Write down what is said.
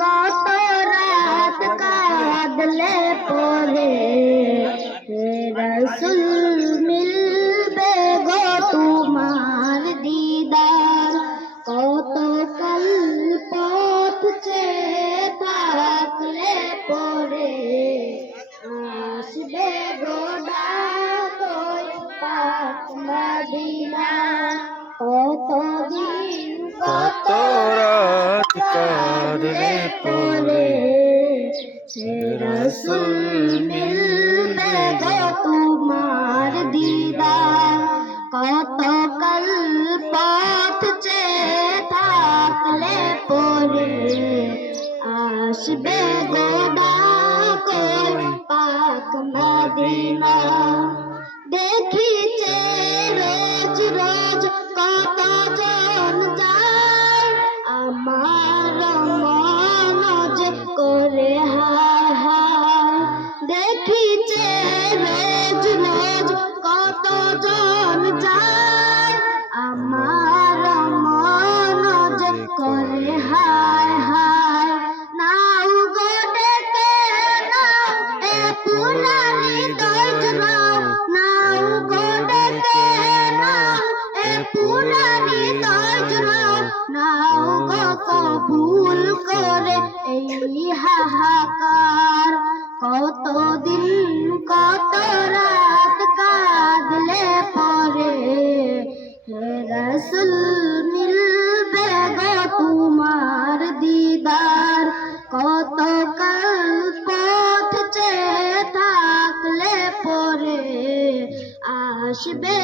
কত রাত কাঁদলে পরে রসুল মিলবে গো তোমার দিদার। কত কাল পথ চেয়ে থাকলে পরে আসবে গো ডাক ওই পাক মদিনা। কতদিন কত রাত কাঁদলে পরে রসুল মিলবে গো তোমার দিদার। কত কাল পথ চেয়ে থাকলে পরে আসবে গো ডাক ওই পাক মদিনা। দেখিছে রোজ রোজ কত জন যায়, আমার মন যে করে হায় হায়। দেখিছে রোজ রোজ কত জন যায়, আমার মন যে করে হায় হায়। নাও গো ডেকে নাও এ পুরানি দর্জ নাও, নাও গো ডেকে নাও এ পুরানি দর্জ নাও। নাও গো কবুল করে এই হাহাকার। কতদিন কত রাত কাঁদলে পরে রসুল মিলবে গো তোমার দিদার। কত কাল পথ চেয়ে থাকলে পরে আসবে